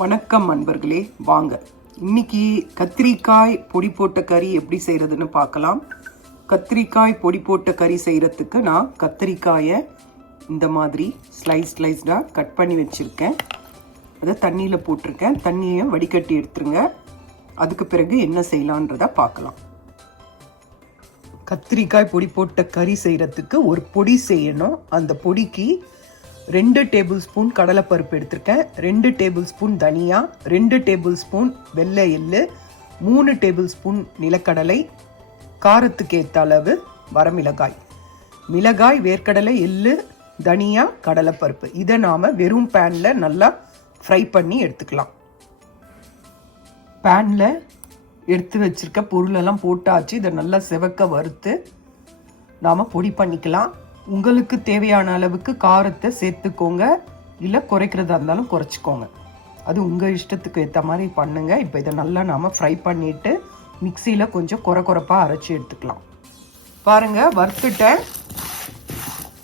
வணக்கம் நண்பர்களே, வாங்க இன்னைக்கு கத்திரிக்காய் பொடி போட்ட கறி எப்படி செய்யறதுன்னு பார்க்கலாம். கத்திரிக்காய் பொடி போட்ட கறி செய்யறதுக்கு நான் கத்திரிக்காயை இந்த மாதிரி ஸ்லைஸ்டா கட் பண்ணி வச்சிருக்கேன். அதை தண்ணியில் போட்டிருக்கேன். தண்ணியை வடிகட்டி எடுத்துருங்க. அதுக்கு பிறகு என்ன செய்யலான்றத பார்க்கலாம். கத்திரிக்காய் பொடி போட்ட கறி செய்யறதுக்கு ஒரு பொடி செய்யணும். அந்த பொடிக்கு 2 டேபிள் ஸ்பூன் கடலைப்பருப்பு எடுத்திருக்கேன், 2 டேபிள் ஸ்பூன் தனியா, 2 டேபிள் ஸ்பூன் வெள்ளை எள்ளு, 3 டேபிள் ஸ்பூன் நிலக்கடலை, காரத்துக்கு ஏற்ற அளவு வரமிளகாய், மிளகாய், வேர்க்கடலை, எள்ளு, தனியா, கடலைப்பருப்பு. இதை நாம் வெறும் பேனில் நல்லா ஃப்ரை பண்ணி எடுத்துக்கலாம். பேனில் எடுத்து வச்சிருக்க பொருளெல்லாம் போட்டாச்சு. இதை நல்லா செவக்க வறுத்து நாம் பொடி பண்ணிக்கலாம். உங்களுக்கு தேவையான அளவுக்கு காரத்தை சேர்த்துக்கோங்க, இல்லை குறைக்கிறதா இருந்தாலும் குறைச்சிக்கோங்க. அது உங்கள் இஷ்டத்துக்கு ஏற்ற மாதிரி பண்ணுங்க. இப்போ இதை நல்லா நாம் ஃப்ரை பண்ணிவிட்டு மிக்சியில் கொஞ்சம் குறைப்பாக அரைச்சி எடுத்துக்கலாம். பாருங்கள், வறுத்துட்டேன்,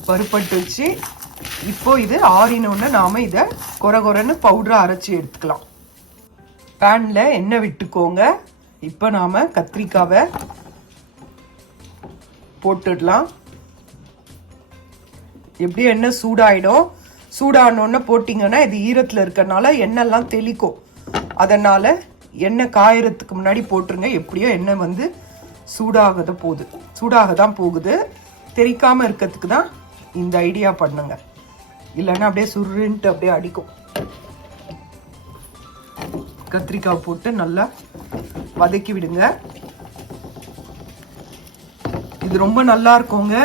பருப்பட்டு வச்சு. இப்போ இது ஆறினோன்னு நாம் இதை குறைன்னு பவுடரை அரைச்சி எடுத்துக்கலாம். பேனில் எண்ணெய் விட்டுக்கோங்க. இப்போ நாம் கத்திரிக்காவை போட்டுடலாம். எப்படி எண்ணெய் சூடாயிடும். சூடானோன்னு போட்டிங்கன்னா இது ஈரத்தில் இருக்கறனால எண்ணெய்லாம் தெளிக்கும். அதனால் எண்ணெய் காயறதுக்கு முன்னாடி போட்டுருங்க. எப்படியோ எண்ணெய் சூடாக தான் போகுது. தெளிக்காமல் இருக்கிறதுக்கு தான் இந்த ஐடியா பண்ணுங்க. இல்லைன்னா அப்படியே சுருன்ட்டு அப்படியே அடிக்கும். கத்திரிக்காய் போட்டு நல்லா வதக்கி விடுங்க. இது ரொம்ப நல்லா இருக்குங்க.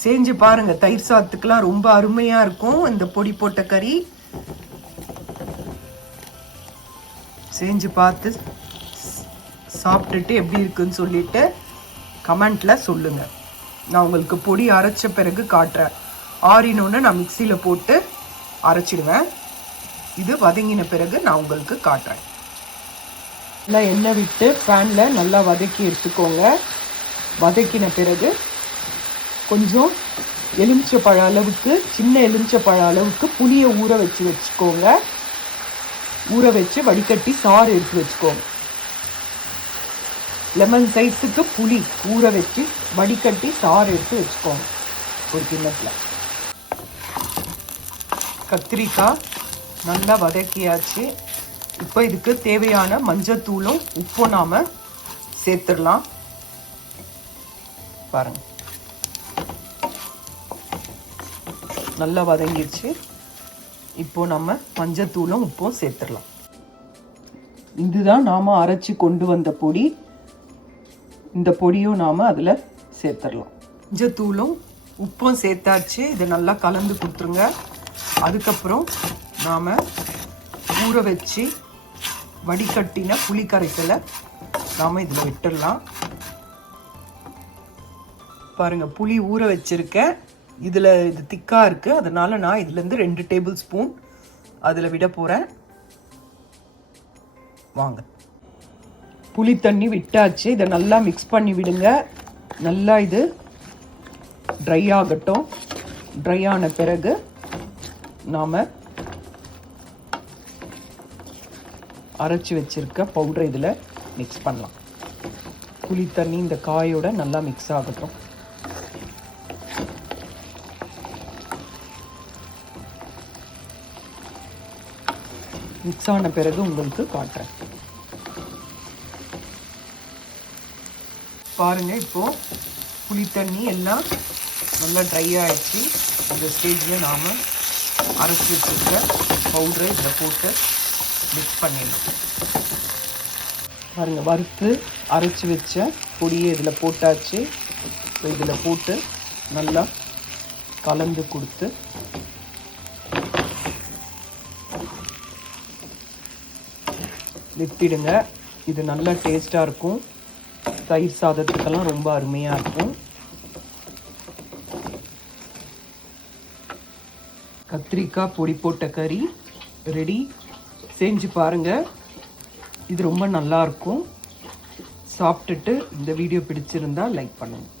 செஞ்சு பாருங்க. தயிர் சாதத்துக்கெல்லாம் ரொம்ப அருமையா இருக்கும் இந்த பொடி போட்ட கறி. செஞ்சு பார்த்து சாப்பிட்டுட்டு எப்படி இருக்குன்னு சொல்லிட்டு கமெண்ட்ல சொல்லுங்க. நான் உங்களுக்கு பொடி அரைச்ச பிறகு காட்டுறேன். ஆறினோன்னு நான் மிக்சியில் போட்டு அரைச்சிடுவேன். இது வதங்கின பிறகு நான் உங்களுக்கு காட்டுறேன். நல்லா எண்ணெய் விட்டு பேனில் நல்லா வதக்கி எடுத்துக்கோங்க. வதக்கின பிறகு கொஞ்சம் எலுமிச்சப்பழ அளவுக்கு, சின்ன எலுமிச்சப்பழ அளவுக்கு புளியை ஊற வச்சுக்கோங்க. ஊற வச்சு வடிகட்டி சாறு எடுத்து வச்சுக்கோங்க. லெமன் சைஸுக்கு புளி ஊற வச்சு வடிகட்டி சாறு எடுத்து வச்சுக்கோங்க ஒரு கிண்ணத்தில். கத்திரிக்காய் நல்லா வதக்கியாச்சு. இப்போ இதுக்கு தேவையான மஞ்சத்தூளும் உப்பும் நாம் சேர்த்துடலாம். பாருங்க, நல்லா வதங்கிடுச்சு. இப்போ நம்ம மஞ்சத்தூளும் உப்பும் சேர்த்துடலாம். இதுதான் நாம் அரைச்சி கொண்டு வந்த பொடி. இந்த பொடியும் நாம் அதில் சேர்த்துடலாம். மஞ்சத்தூளும் உப்பும் சேர்த்தாச்சு. இதை நல்லா கலந்து கொடுத்துருங்க. அதுக்கப்புறம் நாம் ஊற வச்சு வடிகட்டின புளி கரைசலை நாம் இதில் விட்டுடலாம். பாருங்கள், புளி ஊற வச்சுருக்கேன். இதில் இது திக்காக இருக்குது. அதனால் நான் இதுலேருந்து 2 டேபிள் ஸ்பூன் அதில் விட போகிறேன். வாங்க, புளி தண்ணி விட்டாச்சு. இதை நல்லா மிக்ஸ் பண்ணி விடுங்க. நல்லா இது ட்ரை ஆகட்டும். ட்ரை ஆன பிறகு நாம் அரைச்சி வச்சிருக்க பவுடரை இதில் மிக்ஸ் பண்ணலாம். புளி தண்ணி இந்த காயோட நல்லா மிக்ஸ் ஆகட்டும். மிக்ஸ் ஆன பிறகு உங்களுக்கு காட்டுறேன். பாருங்க, இப்போ புளி தண்ணி எல்லாம் நல்லா ட்ரை ஆயிடுச்சு. இந்த ஸ்டேஜில் நாம் அரைச்சி வச்சுருக்க பவுடரை இதில் போட்டு மிக்ஸ் பண்ணிடலாம். பாருங்கள், வறுத்து அரைச்சி வச்ச பொடியை இதில் போட்டாச்சு. இப்போ இதில் போட்டு நல்லா கலந்து கொடுத்து விட்டுடுங்க. இது நல்லா டேஸ்ட்டாக இருக்கும். தயிர் சாதத்துக்கெல்லாம் ரொம்ப அருமையாக இருக்கும். கத்திரிக்காய் பொடி போட்ட கறி ரெடி. செஞ்சு பாருங்கள். இது ரொம்ப நல்லா இருக்கும். சாப்பிட்டுட்டு இந்த வீடியோ பிடிச்சிருந்தா லைக் பண்ணுங்கள்.